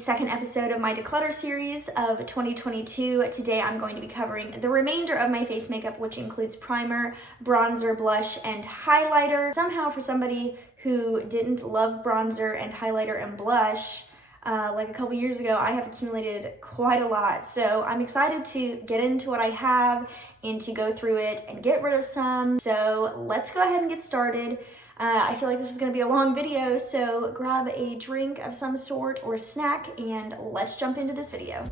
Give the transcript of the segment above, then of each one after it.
second episode of my Declutter series of 2022. Today I'm going to be covering the remainder of my face makeup, which includes primer, bronzer, blush, and highlighter. Somehow for somebody who didn't love bronzer and highlighter and blush, like a couple years ago, I have accumulated quite a lot. So I'm excited to get into what I have and to go through it and get rid of some. So let's go ahead and get started. I feel like this is going to be a long video, so grab a drink of some sort or snack and let's jump into this video.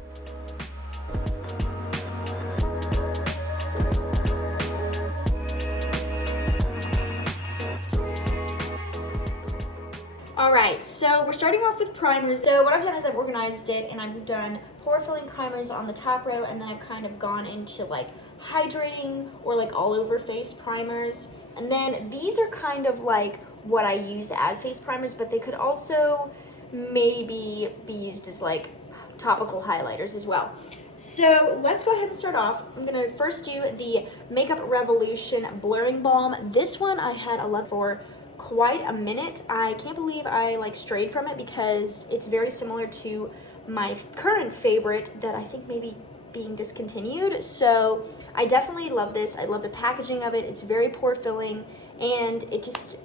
Alright, so we're starting off with primers. So what I've done is I've organized it and I've done pore filling primers on the top row, and then I've kind of gone into like hydrating or like all over face primers. And then these are kind of like what I use as face primers, but they could also maybe be used as like topical highlighters as well. So let's go ahead and start off. I'm gonna first do the Makeup Revolution Blurring Balm. This one I had a love for quite a minute. I can't believe I like strayed from it because it's very similar to my current favorite that I think maybe being discontinued. So I definitely love this. I love the packaging of it. It's very pore filling and it just,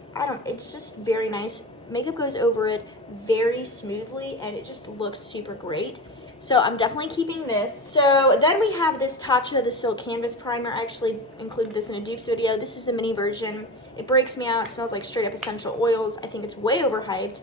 it's just very nice. Makeup goes over it very smoothly and it just looks super great. So I'm definitely keeping this. So then we have this Tatcha, the Silk Canvas Primer. I actually included this in a dupes video. This is the mini version. It breaks me out. It smells like straight up essential oils. I think it's way overhyped.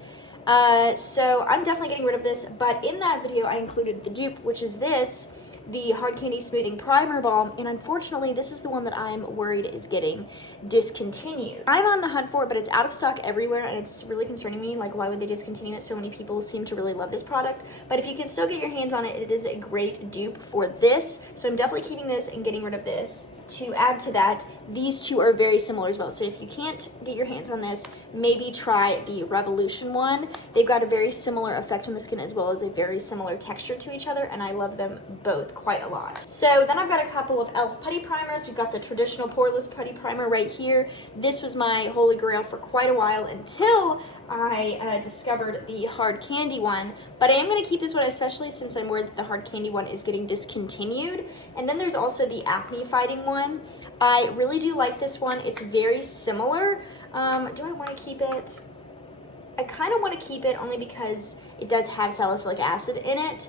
So I'm definitely getting rid of this, but in that video I included the dupe, which is this, the Hard Candy Smoothing Primer Balm, and unfortunately this is the one that I'm worried is getting discontinued. I'm on the hunt for it, but it's out of stock everywhere and it's really concerning me. Like, why would they discontinue it? So many people seem to really love this product, but if you can still get your hands on it, it is a great dupe for this. So I'm definitely keeping this and getting rid of this. To add to that, these two are very similar as well. So if you can't get your hands on this, maybe try the Revolution one. They've got a very similar effect on the skin as well as a very similar texture to each other, and I love them both quite a lot. So then I've got a couple of e.l.f. putty primers. We've got the traditional poreless putty primer right here. This was my holy grail for quite a while until I discovered the Hard Candy one, but I am going to keep this one, especially since I'm worried that the Hard Candy one is getting discontinued. And then there's also the acne fighting one. I really do like this one. It's very similar. Do I want to keep it? I kind of want to keep it only because it does have salicylic acid in it.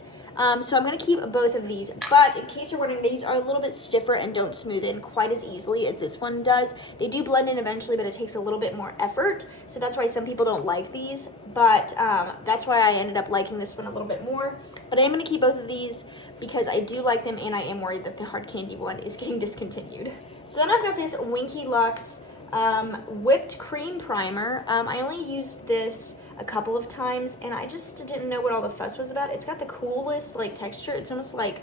So I'm going to keep both of these, but in case you're wondering, these are a little bit stiffer and don't smooth in quite as easily as this one does. They do blend in eventually, but it takes a little bit more effort, so that's why some people don't like these, but that's why I ended up liking this one a little bit more. But I am going to keep both of these because I do like them, and I am worried that the Hard Candy one is getting discontinued. So then I've got this Winky Lux Whipped Cream Primer. I only used this a couple of times and I just didn't know what all the fuss was about. It's got the coolest like texture. It's almost like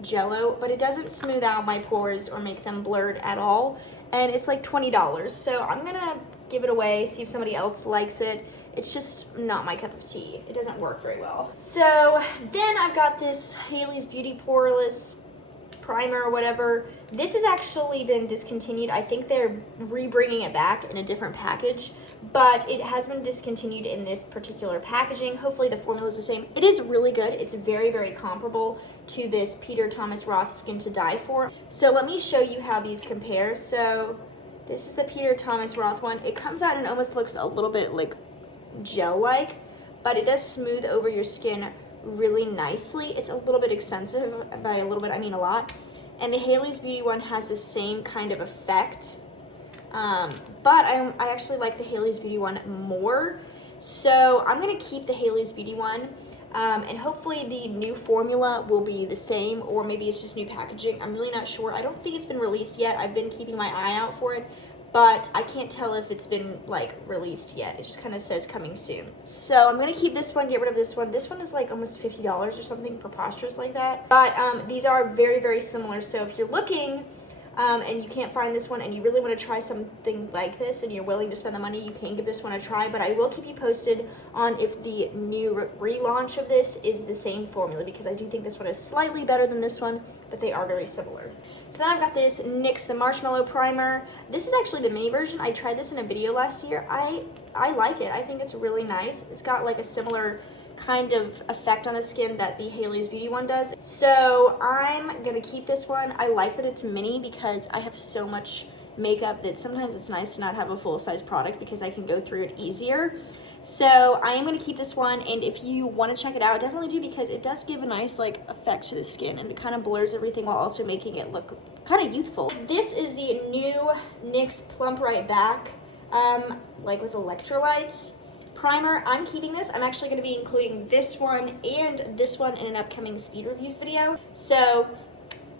jello, but it doesn't smooth out my pores or make them blurred at all, and it's like $20. So I'm gonna give it away, see if somebody else likes it. It's just not my cup of tea. It doesn't work very well. So then I've got this Haley's Beauty Poreless Primer or whatever. This has actually been discontinued. I think they're re-bringing it back in a different package, but it has been discontinued in this particular packaging. Hopefully the formula is the same. It is really good. It's very, very comparable to this Peter Thomas Roth Skin to Die For. So let me show you how these compare. So this is the Peter Thomas Roth one. It comes out and almost looks a little bit like gel-like, but it does smooth over your skin really nicely. It's a little bit expensive. By a little bit, I mean a lot. And the Haley's Beauty one has the same kind of effect. But I actually like the Haley's Beauty one more. So I'm going to keep the Haley's Beauty one. And hopefully the new formula will be the same, or maybe it's just new packaging. I'm really not sure. I don't think it's been released yet. I've been keeping my eye out for it, but I can't tell if it's been like released yet. It just kind of says coming soon. So I'm going to keep this one, get rid of this one. This one is like almost $50 or something, preposterous like that. But these are very, very similar. So if you're looking and you can't find this one and you really want to try something like this and you're willing to spend the money, you can give this one a try. But I will keep you posted on if the new relaunch of this is the same formula, because I do think this one is slightly better than this one, but they are very similar. So then I've got this NYX the Marshmallow Primer. This is actually the mini version. I tried this in a video last year. I like it. I think it's really nice. It's got like a similar kind of effect on the skin that the Hailey's Beauty one does. So I'm gonna keep this one. I like that it's mini because I have so much makeup that sometimes it's nice to not have a full-size product because I can go through it easier. So I am going to keep this one, and if you want to check it out, definitely do, because it does give a nice like effect to the skin, and it kind of blurs everything while also making it look kind of youthful. This is the new NYX Plump Right Back, like with electrolytes primer. I'm keeping this. I'm actually going to be including this one and this one in an upcoming speed reviews video. So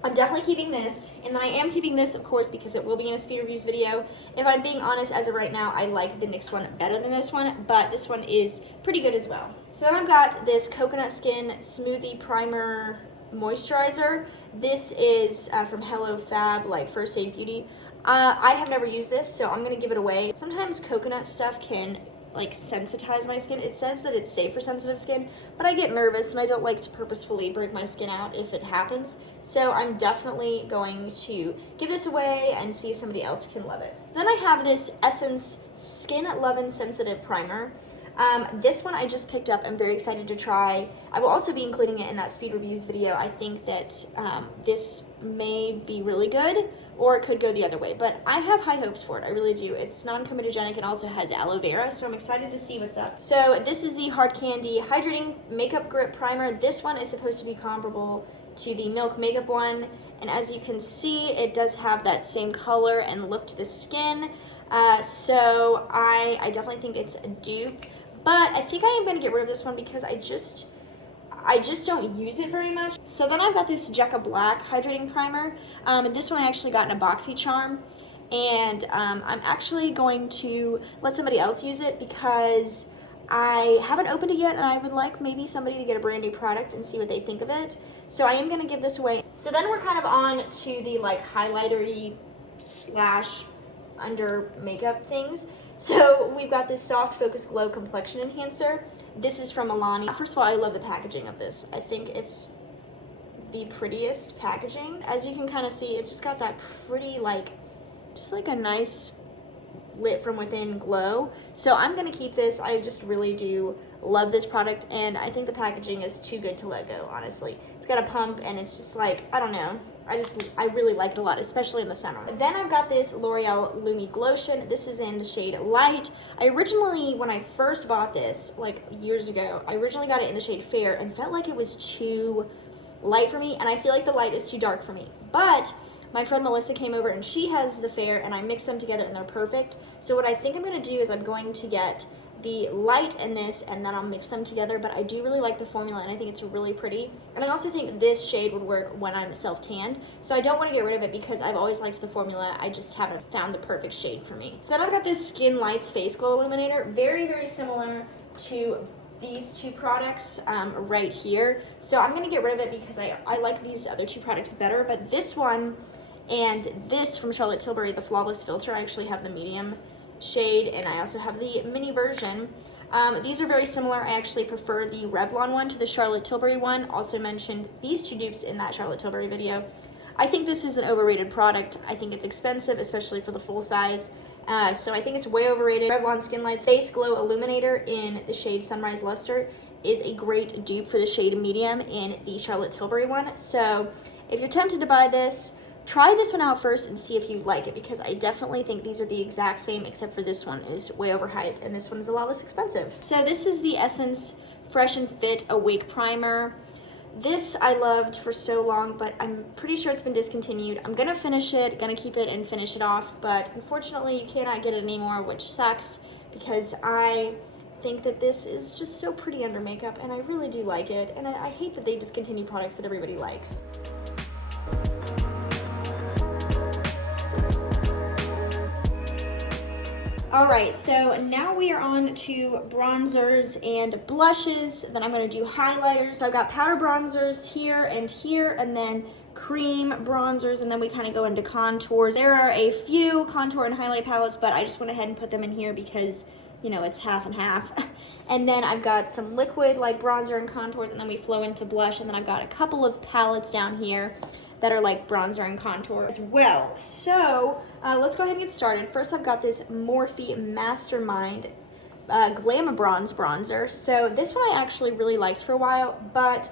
I'm definitely keeping this, and then I am keeping this, of course, because it will be in a speed reviews video. If I'm being honest, as of right now, I like the NYX one better than this one, but this one is pretty good as well. So then I've got this Coconut Skin Smoothie Primer Moisturizer. This is from Hello Fab, like First Aid Beauty. I have never used this, so I'm gonna give it away. Sometimes coconut stuff can like sensitize my skin. It says that it's safe for sensitive skin, but I get nervous and I don't like to purposefully break my skin out if it happens. So I'm definitely going to give this away and see if somebody else can love it. Then I have this Essence Skin Lovin' Sensitive Primer. This one I just picked up. I'm very excited to try. I will also be including it in that speed reviews video. I think that this may be really good, or it could go the other way, but I have high hopes for it. I really do. It's non-comedogenic and also has aloe vera, so I'm excited to see what's up. So this is the Hard Candy Hydrating Makeup Grip Primer. This one is supposed to be comparable to the Milk Makeup one, and as you can see, it does have that same color and look to the skin. So I definitely think it's a dupe, but I think I am going to get rid of this one because I just don't use it very much. So then I've got this Jecca Black Hydrating Primer. This one I actually got in a BoxyCharm, and I'm actually going to let somebody else use it because I haven't opened it yet, and I would like maybe somebody to get a brand new product and see what they think of it. So I am going to give this away. So then we're kind of on to the like highlightery slash under makeup things. So we've got this Soft Focus Glow Complexion Enhancer. This is from Milani. First of all, I love the packaging of this. I think it's the prettiest packaging. As you can kind of see, it's just got that pretty, like, just like a nice lit from within glow. So I'm gonna keep this. I just really do love this product, and I think the packaging is too good to let go, honestly. It's got a pump, and it's just like, I don't know. I really like it a lot, especially in the summer. Then I've got this L'Oreal Lumi Glotion. This is in the shade Light. I originally, when I first bought this, like years ago, I originally got it in the shade Fair and felt like it was too light for me, and I feel like the light is too dark for me. But my friend Melissa came over and she has the Fair, and I mixed them together and they're perfect. So what I think I'm gonna do is I'm going to get the light in this, and then I'll mix them together, but I do really like the formula, and I think it's really pretty. And I also think this shade would work when I'm self-tanned, so I don't want to get rid of it because I've always liked the formula. I just haven't found the perfect shade for me. So then I've got this Skin Lights Face Glow Illuminator, very, very similar to these two products right here. So I'm going to get rid of it because I like these other two products better, but this one and this from Charlotte Tilbury, the Flawless Filter, I actually have the medium shade, and I also have the mini version. These are very similar. I actually prefer the Revlon one to the Charlotte Tilbury one. Also mentioned these two dupes in that Charlotte Tilbury video. I think this is an overrated product. I think it's expensive, especially for the full size. So I think it's way overrated. Revlon Skin Lights Face Glow Illuminator in the shade Sunrise Luster is a great dupe for the shade Medium in the Charlotte Tilbury one. So if you're tempted to buy this, try this one out first and see if you like it, because I definitely think these are the exact same, except for this one is way overhyped and this one is a lot less expensive. So this is the Essence Fresh and Fit Awake Primer. This I loved for so long, but I'm pretty sure it's been discontinued. I'm gonna finish it, gonna keep it and finish it off, but unfortunately you cannot get it anymore, which sucks because I think that this is just so pretty under makeup and I really do like it, and I hate that they discontinue products that everybody likes. Alright, so now we are on to bronzers and blushes. Then I'm going to do highlighters. So I've got powder bronzers here, and then cream bronzers, and then we kind of go into contours. There are a few contour and highlight palettes, but I just went ahead and put them in here because, you know, it's half and half. And then I've got some liquid like bronzer and contours, and then we flow into blush, and then I've got a couple of palettes down here that are like bronzer and contour as well. So let's go ahead and get started. First, I've got this Morphe Mastermind Glam Bronze bronzer. So this one I actually really liked for a while, but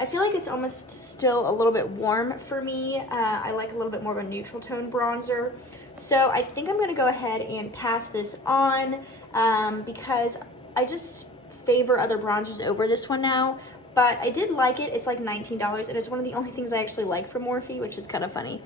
I feel like it's almost still a little bit warm for me. I like a little bit more of a neutral tone bronzer. So I think I'm going to go ahead and pass this on because I just favor other bronzers over this one now. But I did like it. It's like $19, and it's one of the only things I actually like from Morphe, which is kind of funny.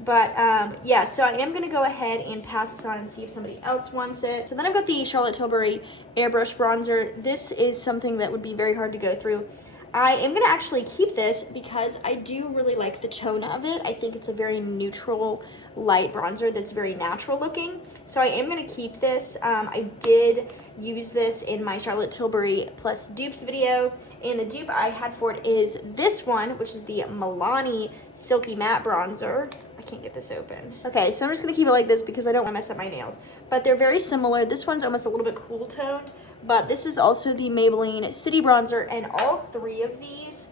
But yeah, so I am going to go ahead and pass this on and see if somebody else wants it. So then I've got the Charlotte Tilbury Airbrush Bronzer. This is something that would be very hard to go through. I am going to actually keep this because I do really like the tone of it. I think it's a very neutral, light bronzer that's very natural looking. So I am going to keep this. I did use this in my Charlotte Tilbury plus dupes video, and the dupe I had for it is this one, which is the Milani Silky Matte Bronzer. I can't get this open. Okay, so I'm just gonna keep it like this because I don't want to mess up my nails. But they're very similar. This one's almost a little bit cool toned, but this is also the Maybelline City Bronzer, and all three of these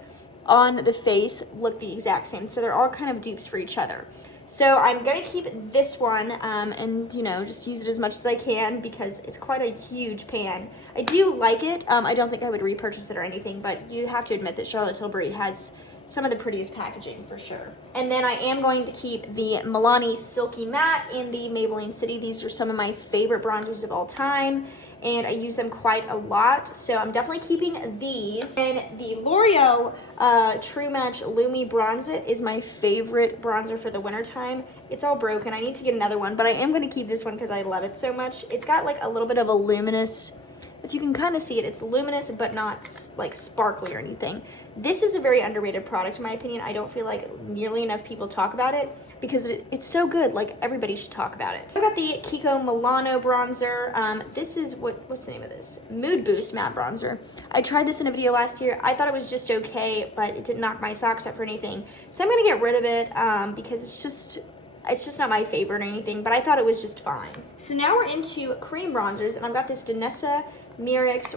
on the face look the exact same. So they're all kind of dupes for each other. So I'm gonna keep this one and you know, just use it as much as I can because it's quite a huge pan. I do like it. I don't think I would repurchase it or anything, but you have to admit that Charlotte Tilbury has some of the prettiest packaging for sure. And then I am going to keep the Milani Silky Matte in the Maybelline City. These are some of my favorite bronzers of all time, and I use them quite a lot, so I'm definitely keeping these. And the L'Oreal True Match Lumi Bronze It is my favorite bronzer for the wintertime. It's all broken. I need to get another one, but I am going to keep this one because I love it so much. It's got like a little bit of a luminous, if you can kind of see it, it's luminous but not like sparkly or anything. This is a very underrated product in my opinion. I don't feel like nearly enough people talk about it because it's so good. Like, everybody should talk about it. I've got the Kiko Milano bronzer. This is, what's the name of this? Mood Boost Matte Bronzer. I tried this in a video last year. I thought it was just okay, but it didn't knock my socks up for anything. So I'm gonna get rid of it because it's just not my favorite or anything, but I thought it was just fine. So now we're into cream bronzers, and I've got this Danessa Myrix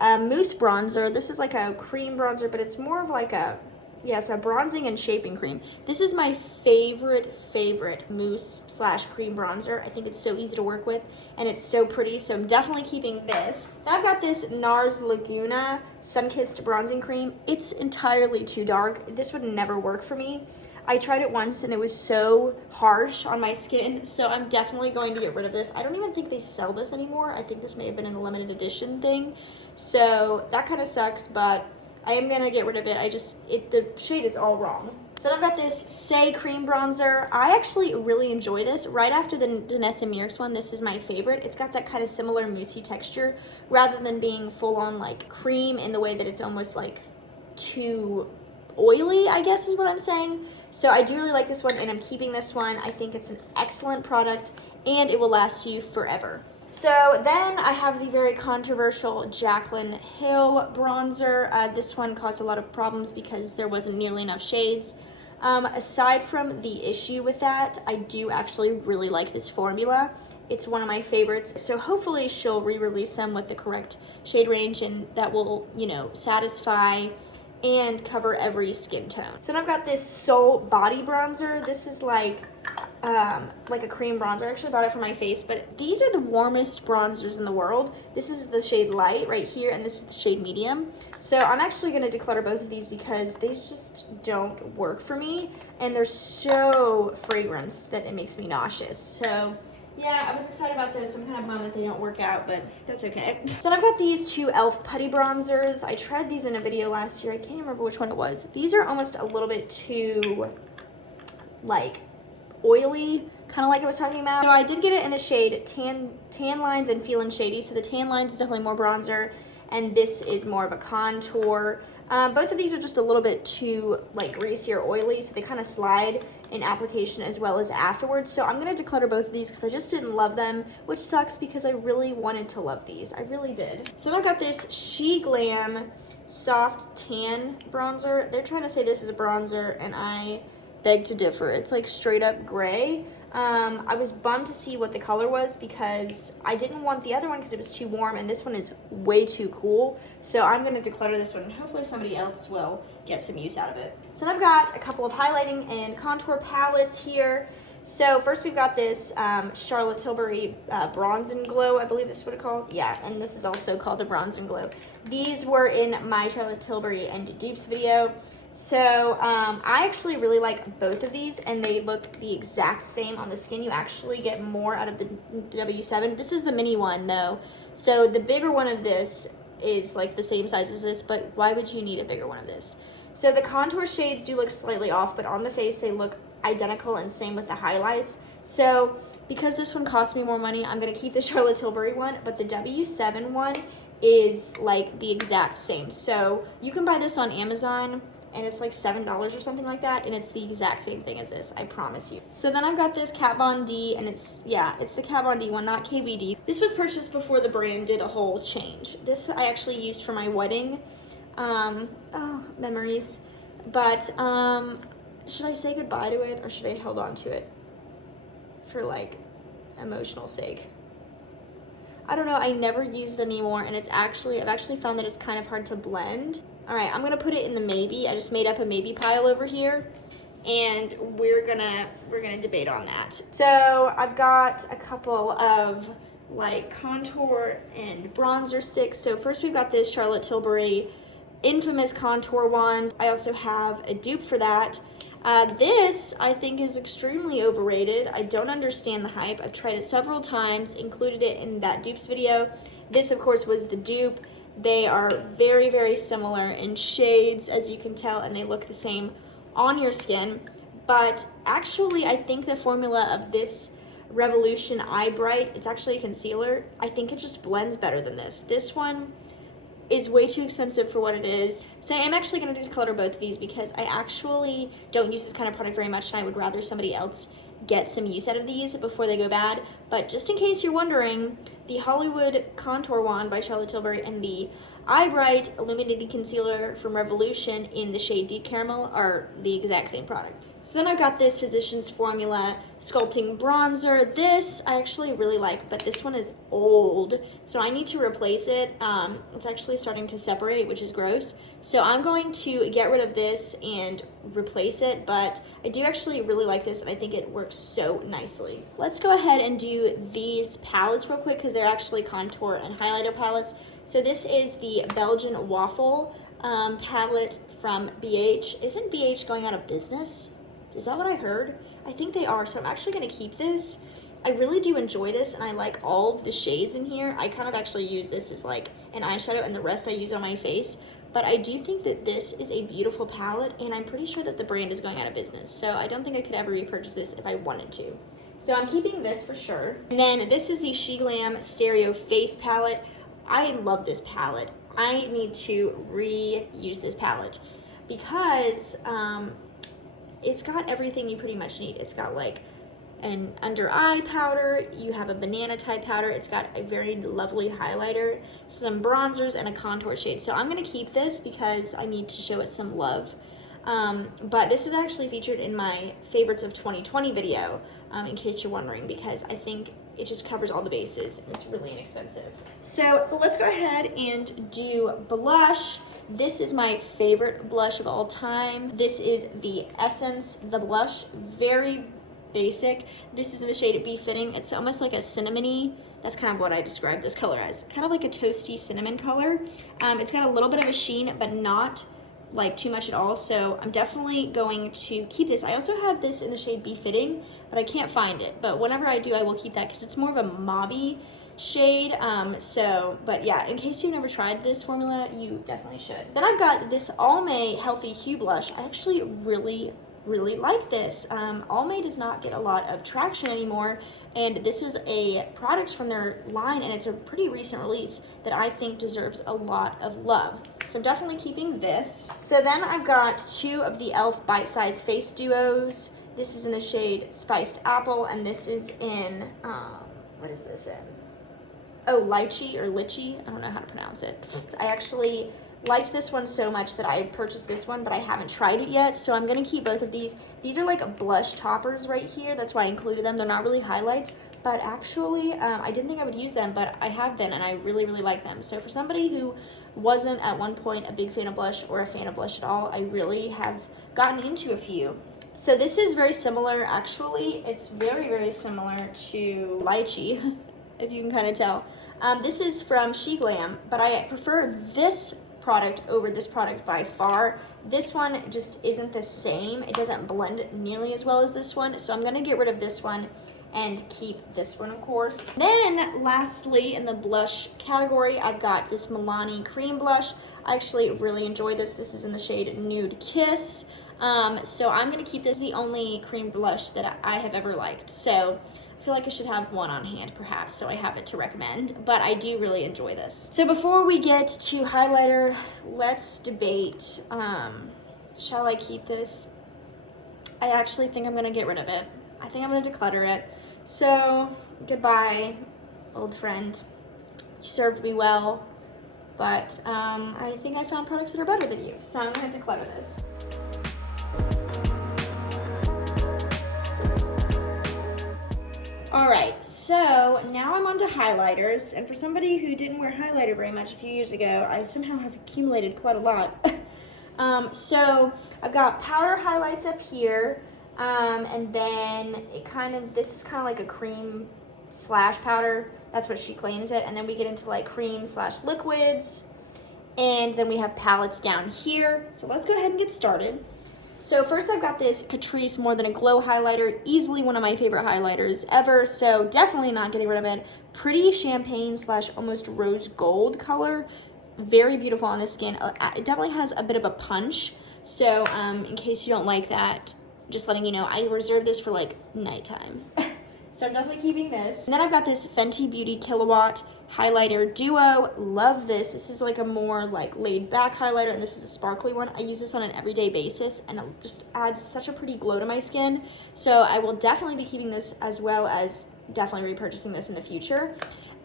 Mousse Bronzer. This is like a cream bronzer, but it's more of like it's a bronzing and shaping cream. This is my favorite mousse / cream bronzer. I think it's so easy to work with, and it's so pretty, so I'm definitely keeping this. Then I've got this NARS Laguna Sun-Kissed Bronzing Cream. It's entirely too dark. This would never work for me. I tried it once and it was so harsh on my skin, so I'm definitely going to get rid of this. I don't even think they sell this anymore. I think this may have been in a limited edition thing, so that kind of sucks, but I am going to get rid of it. The shade is all wrong. So then I've got this Say Cream Bronzer. I actually really enjoy this. Right after the Danessa Myrix one, this is my favorite. It's got that kind of similar moussey texture rather than being full on like cream in the way that it's almost like too oily, I guess is what I'm saying. So I do really like this one, and I'm keeping this one. I think it's an excellent product, and it will last you forever. So then I have the very controversial Jaclyn Hill bronzer. This one caused a lot of problems because there wasn't nearly enough shades. Aside from the issue with that, I do actually really like this formula. It's one of my favorites, so hopefully she'll re-release them with the correct shade range, and that will, you know, satisfy and cover every skin tone. So then I've got this Soul Body Bronzer. This is like a cream bronzer. I actually bought it for my face, but these are the warmest bronzers in the world. This is the shade Light right here, and this is the shade Medium. So I'm actually gonna declutter both of these because they just don't work for me, and they're so fragranced that it makes me nauseous. So yeah, I was excited about those, so I'm kind of bummed that they don't work out, but that's okay. Then I've got these two e.l.f. Putty Bronzers. I tried these in a video last year. I can't remember which one it was. These are almost a little bit too, like, oily, kind of like I was talking about. So I did get it in the shade Tan Lines and Feelin' Shady. So the Tan Lines is definitely more bronzer, and this is more of a contour. Both of these are just a little bit too, like, greasy or oily, so they kind of slide in application as well as afterwards. So I'm going to declutter both of these because I just didn't love them, which sucks because I really wanted to love these. I really did. So then I've got this She Glam Soft Tan Bronzer. They're trying to say this is a bronzer, and I beg to differ. It's like straight up gray. I was bummed to see what the color was because I didn't want the other one because it was too warm, and this one is way too cool. So I'm going to declutter this one, and hopefully somebody else will get some use out of it. So then I've got a couple of highlighting and contour palettes here. So first we've got this Charlotte Tilbury Bronze and Glow, I believe this is what it's called. Yeah, and this is also called the Bronze and Glow. These were in my Charlotte Tilbury and dupes video. So I actually really like both of these, and they look the exact same on the skin. You actually get more out of the W7. This is the mini one though. So the bigger one of this is like the same size as this, but why would you need a bigger one of this? So the contour shades do look slightly off, but on the face they look identical, and same with the highlights. So because this one cost me more money, I'm gonna keep the Charlotte Tilbury one, but the W7 one is like the exact same. So you can buy this on Amazon and it's like $7 or something like that, and it's the exact same thing as this, I promise you. So then I've got this Kat Von D, and it's the Kat Von D one, not KVD. This was purchased before the brand did a whole change. This I actually used for my wedding. Oh, memories. But should I say goodbye to it, or should I hold on to it for like emotional sake? I don't know, I never used it anymore, and I've actually found that it's kind of hard to blend. All right, I'm gonna put it in the maybe. I just made up a maybe pile over here, and we're gonna debate on that. So I've got a couple of like contour and bronzer sticks. So first we've got this Charlotte Tilbury infamous contour wand. I also have a dupe for that. This I think is extremely overrated. I don't understand the hype. I've tried it several times, included it in that dupes video. This of course was the dupe. They are very, very similar in shades, as you can tell, and they look the same on your skin. But actually, I think the formula of this Revolution Eye Bright, it's actually a concealer. I think it just blends better than this. This one is way too expensive for what it is. So I'm actually going to declutter both of these because I actually don't use this kind of product very much, and I would rather somebody else get some use out of these before they go bad. But just in case you're wondering, the Hollywood Contour Wand by Charlotte Tilbury and the Eye Bright Illuminating Concealer from Revolution in the shade Deep Caramel are the exact same product. So then I've got this Physicians Formula Sculpting Bronzer. This I actually really like, but this one is old, so I need to replace it. It's actually starting to separate, which is gross. So I'm going to get rid of this and replace it, but I do actually really like this, and I think it works so nicely. Let's go ahead and do these palettes real quick because they're actually contour and highlighter palettes. So this is the Belgian Waffle palette from BH. Isn't BH going out of business? Is that what I heard? I think they are, so I'm actually gonna keep this. I really do enjoy this, and I like all of the shades in here. I kind of actually use this as like an eyeshadow, and the rest I use on my face. But I do think that this is a beautiful palette, and I'm pretty sure that the brand is going out of business, so I don't think I could ever repurchase this if I wanted to. So I'm keeping this for sure. And then this is the She Glam Stereo Face Palette. I love this palette. I need to reuse this palette because it's got everything you pretty much need. It's got like an under eye powder, you have a banana type powder, it's got a very lovely highlighter, some bronzers, and a contour shade. So I'm gonna keep this because I need to show it some love. But this was actually featured in my favorites of 2020 video, in case you're wondering, because I think it just covers all the bases and it's really inexpensive. So let's go ahead and do blush. This is my favorite blush of all time. This is the Essence The Blush, very basic. This is in the shade Be Fitting. It's almost like a cinnamony, that's kind of what I describe this color as, kind of like a toasty cinnamon color. It's got a little bit of a sheen, but not like too much at all, so I'm definitely going to keep this. I also have this in the shade Be Fitting, but I can't find it, but whenever I do I will keep that because it's more of a mauvey shade. But yeah, in case you've never tried this formula, you definitely should. Then I've got this Almay Healthy Hue Blush. I actually really like this. Almay does not get a lot of traction anymore, and this is a product from their line, and it's a pretty recent release that I think deserves a lot of love. So I'm definitely keeping this. So then I've got two of the e.l.f. Bite Size Face Duos. This is in the shade Spiced Apple, and this is in, what is this in? Oh, lychee or litchi, I don't know how to pronounce it. I actually liked this one so much that I purchased this one, but I haven't tried it yet, so I'm gonna keep both of these. These are like blush toppers right here, that's why I included them. They're not really highlights, but actually, I didn't think I would use them, but I have been, and I really like them. So for somebody who wasn't at one point a big fan of blush or a fan of blush at all, I really have gotten into a few. So this is very similar, actually. It's very, very similar to Lychee, if you can kind of tell. This is from She Glam, but I prefer this product over this product by far. This one just isn't the same. It doesn't blend nearly as well as this one, so I'm gonna get rid of this one and keep this one, of course. Then lastly, in the blush category, I've got this Milani cream blush. I actually really enjoy this. This is in the shade Nude Kiss. So I'm gonna keep this, the only cream blush that I have ever liked. So I feel like I should have one on hand perhaps, so I have it to recommend, but I do really enjoy this. So before we get to highlighter, let's debate, shall I keep this? I actually think I'm gonna get rid of it. I think I'm gonna declutter it. So goodbye, old friend. You served me well, but I think I found products that are better than you, so I'm gonna declutter this. All right, so now I'm on to highlighters, and for somebody who didn't wear highlighter very much a few years ago, I somehow have accumulated quite a lot. So I've got powder highlights up here, and then this is kind of like a cream slash powder. That's what she claims it, and then we get into like cream slash liquids, and then we have palettes down here. So let's go ahead and get started. So first I've got this Catrice More Than a Glow highlighter, easily one of my favorite highlighters ever, so definitely not getting rid of it. Pretty champagne slash almost rose gold color, very beautiful on the skin. It definitely has a bit of a punch, so in case you don't like that, just letting you know, I reserve this for like nighttime. So I'm definitely keeping this. And then I've got this Fenty Beauty Killawatt highlighter duo. Love this. This is like a more like laid back highlighter, and this is a sparkly one. I use this on an everyday basis, and it just adds such a pretty glow to my skin. So I will definitely be keeping this, as well as definitely repurchasing this in the future.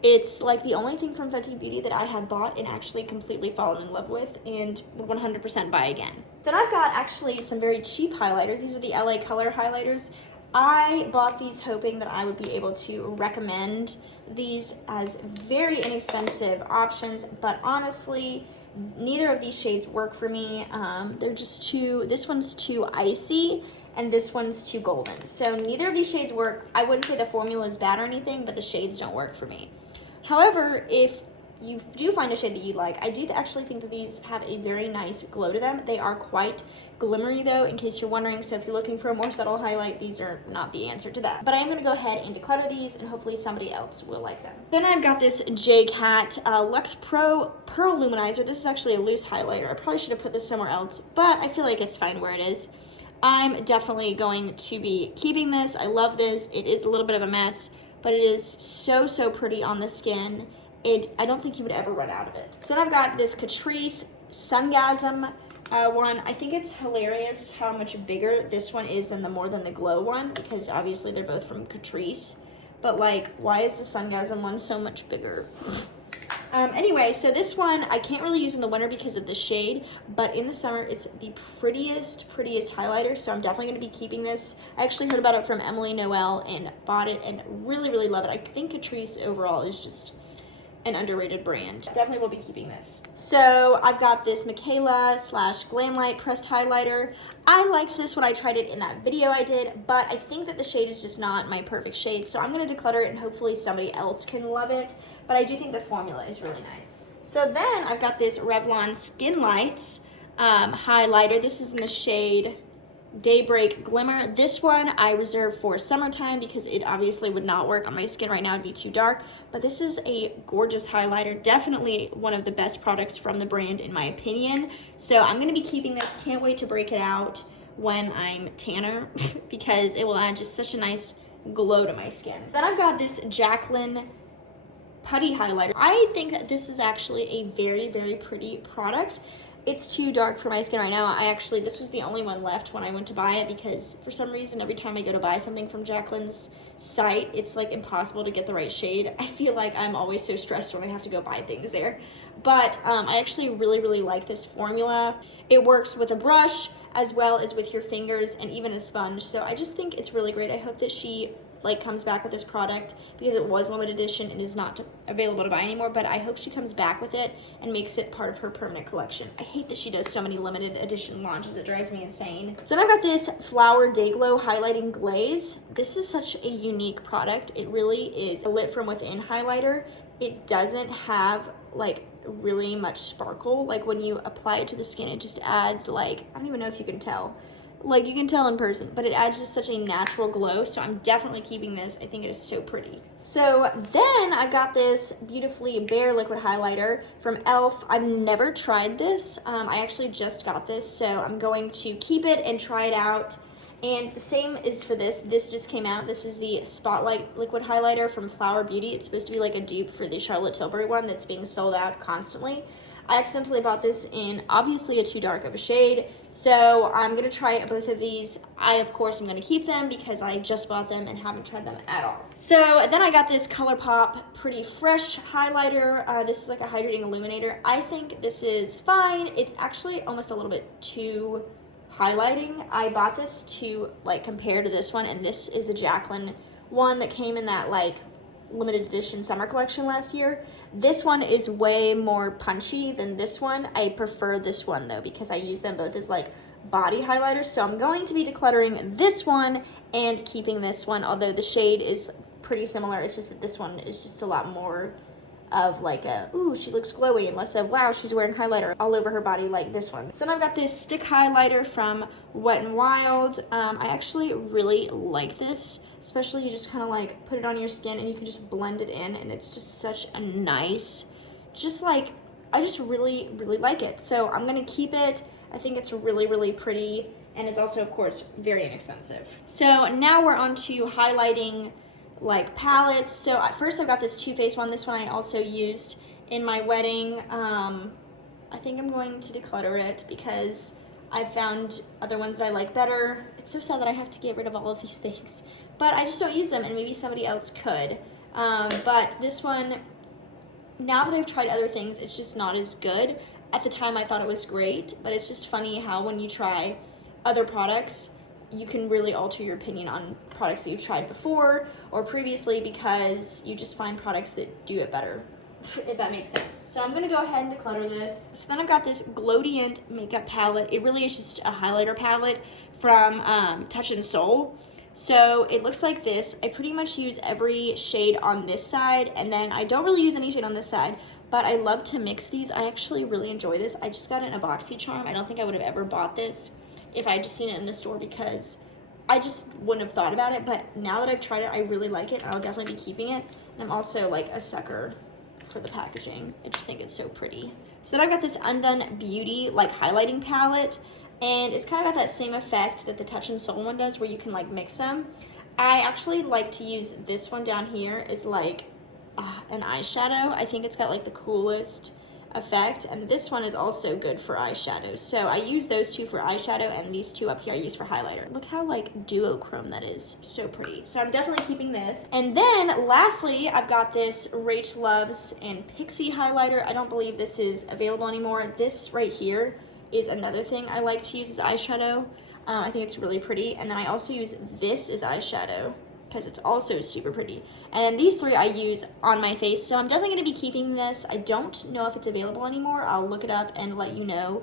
It's like the only thing from Fenty Beauty that I have bought and actually completely fallen in love with and would 100% buy again. Then I've got actually some very cheap highlighters. These are the LA Color highlighters. I bought these hoping that I would be able to recommend these as very inexpensive options, but honestly, neither of these shades work for me. They're just this one's too icy and this one's too golden. So neither of these shades work. I wouldn't say the formula is bad or anything, but the shades don't work for me. However, if you do find a shade that you like, I do actually think that these have a very nice glow to them. They are quite glimmery though, in case you're wondering, so if you're looking for a more subtle highlight, these are not the answer to that. But I am going to go ahead and declutter these, and hopefully somebody else will like them. Then I've got this J-Cat Luxe Pro Pearl Luminizer. This is actually a loose highlighter. I probably should have put this somewhere else, but I feel like it's fine where it is. I'm definitely going to be keeping this. I love this. It is a little bit of a mess, but it is so, so pretty on the skin. I don't think you would ever run out of it. So then I've got this Catrice Sungasm one. I think it's hilarious how much bigger this one is than the More Than the Glow one, because obviously they're both from Catrice. But like, why is the Sungasm one so much bigger? Anyway, so this one I can't really use in the winter because of the shade, but in the summer it's the prettiest highlighter, so I'm definitely going to be keeping this. I actually heard about it from Emily Noel and bought it and really, really love it. I think Catrice overall is just an underrated brand. Definitely will be keeping this. So I've got this Michaela slash Glamlight pressed highlighter. I liked this when I tried it in that video I did, but I think that the shade is just not my perfect shade, so I'm going to declutter it and hopefully somebody else can love it. But I do think the formula is really nice. So then I've got this Revlon Skin Lights highlighter. This is in the shade Daybreak Glimmer. This one I reserve for summertime because it obviously would not work on my skin right now. It'd be too dark. But this is a gorgeous highlighter. Definitely one of the best products from the brand in my opinion. So I'm going to be keeping this. Can't wait to break it out when I'm tanner because it will add just such a nice glow to my skin. Then I've got this Jaclyn Putty highlighter. I think that this is actually a very, very pretty product. It's too dark for my skin right now. This was the only one left when I went to buy it because for some reason every time I go to buy something from Jaclyn's site, it's like impossible to get the right shade. I feel like I'm always so stressed when I have to go buy things there. But I actually really, really like this formula. It works with a brush as well as with your fingers and even a sponge. So I just think it's really great. I hope that she like comes back with this product because it was limited edition and is not available to buy anymore, but I hope she comes back with it and makes it part of her permanent collection. I hate that she does so many limited edition launches. It drives me insane. So then I've got this Flower Day Glow Highlighting Glaze. This is such a unique product. It really is a lit from within highlighter. It doesn't have like really much sparkle. Like when you apply it to the skin, it just adds like, I don't even know if you can tell. Like you can tell in person, but it adds just such a natural glow. So I'm definitely keeping this. I think it is so pretty. So then I got this Beautifully Bare liquid highlighter from e.l.f. I've never tried this. I actually just got this, so I'm going to keep it and try it out. And the same is for this. This just came out. This is the Spotlight liquid highlighter from Flower Beauty. It's supposed to be like a dupe for the Charlotte Tilbury one that's being sold out constantly. I accidentally bought this in obviously a too dark of a shade, so I'm gonna try both of these. Of course, I'm gonna keep them because I just bought them and haven't tried them at all. So then I got this ColourPop Pretty Fresh highlighter. This is like a hydrating illuminator. I think this is fine. It's actually almost a little bit too highlighting. I bought this to like compare to this one, and this is the Jaclyn one that came in that like limited edition summer collection last year. This one is way more punchy than this one. I prefer this one though because I use them both as like body highlighters. So I'm going to be decluttering this one and keeping this one, although the shade is pretty similar. It's just that this one is just a lot more of like a, ooh, she looks glowy, and less of, wow, she's wearing highlighter all over her body like this one. So then I've got this stick highlighter from Wet n Wild. I actually really like this, especially you just kind of like put it on your skin and you can just blend it in, and it's just such a nice, just like, I just really, really like it. So I'm gonna keep it. I think it's really, really pretty, and it's also, of course, very inexpensive. So now we're on to highlighting like palettes. So at first I got this Too Faced one. This one I also used in my wedding. I think I'm going to declutter it because I found other ones that I like better. It's so sad that I have to get rid of all of these things, but I just don't use them, and maybe somebody else could. But this one, now that I've tried other things, it's just not as good. At the time I thought it was great, but it's just funny how when you try other products, you can really alter your opinion on products that you've tried before or previously because you just find products that do it better, if that makes sense. So I'm gonna go ahead and declutter this. So then I've got this Glowdient makeup palette. It really is just a highlighter palette from Touch in Soul. So it looks like this. I pretty much use every shade on this side, and then I don't really use any shade on this side, but I love to mix these. I actually really enjoy this. I just got it in a BoxyCharm. I don't think I would have ever bought this if I had just seen it in the store because I just wouldn't have thought about it, but now that I've tried it, I really like it, and I'll definitely be keeping it. And I'm also like a sucker for the packaging. I just think it's so pretty. So then I've got this Undone Beauty like highlighting palette, and it's kind of got that same effect that the Touch in Soul one does where you can like mix them. I actually like to use this one down here as like an eyeshadow. I think it's got like the coolest effect, and this one is also good for eyeshadows. So I use those two for eyeshadow, and these two up here I use for highlighter. Look how like duochrome that is. So pretty. So I'm definitely keeping this. And then lastly, I've got this Rach Loves and Pixie highlighter. I don't believe this is available anymore. This right here is another thing I like to use as eyeshadow. I think it's really pretty. And then I also use this as eyeshadow because it's also super pretty. And then these three I use on my face, so I'm definitely gonna be keeping this. I don't know if it's available anymore. I'll look it up and let you know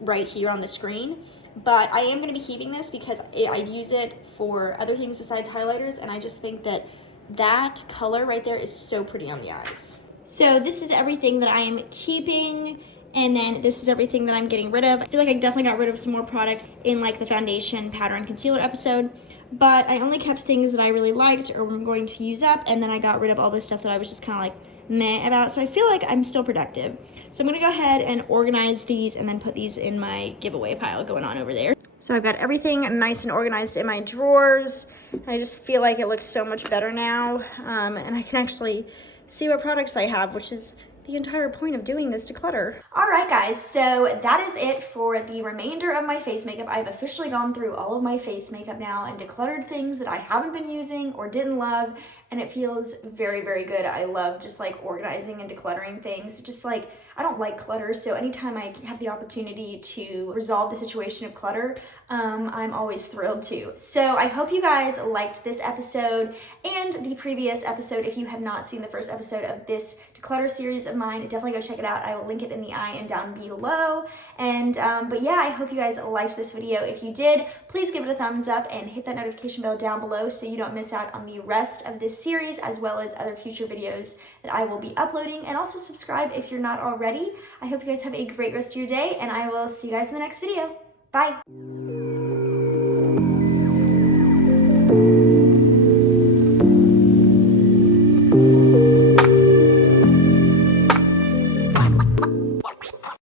right here on the screen. But I am gonna be keeping this because I use it for other things besides highlighters, and I just think that that color right there is so pretty on the eyes. So this is everything that I am keeping, and then this is everything that I'm getting rid of. I feel like I definitely got rid of some more products in like the foundation, powder, and concealer episode, but I only kept things that I really liked or I'm going to use up, and then I got rid of all this stuff that I was just kind of like meh about, so I feel like I'm still productive. So I'm gonna go ahead and organize these and then put these in my giveaway pile going on over there. So I've got everything nice and organized in my drawers. I just feel like it looks so much better now, and I can actually see what products I have, which is the entire point of doing this declutter. All right, guys, so that is it for the remainder of my face makeup. I've officially gone through all of my face makeup now and decluttered things that I haven't been using or didn't love, and it feels very, very good. I love just like organizing and decluttering things. Just like, I don't like clutter, so anytime I have the opportunity to resolve the situation of clutter, I'm always thrilled to. So I hope you guys liked this episode and the previous episode. If you have not seen the first episode of this declutter series of mine, definitely go check it out. I will link it in the eye and down below. And but yeah, I hope you guys liked this video. If you did, please give it a thumbs up and hit that notification bell down below so you don't miss out on the rest of this series, as well as other future videos that I will be uploading. And also subscribe if you're not already. I hope you guys have a great rest of your day, and I will see you guys in the next video. Bye.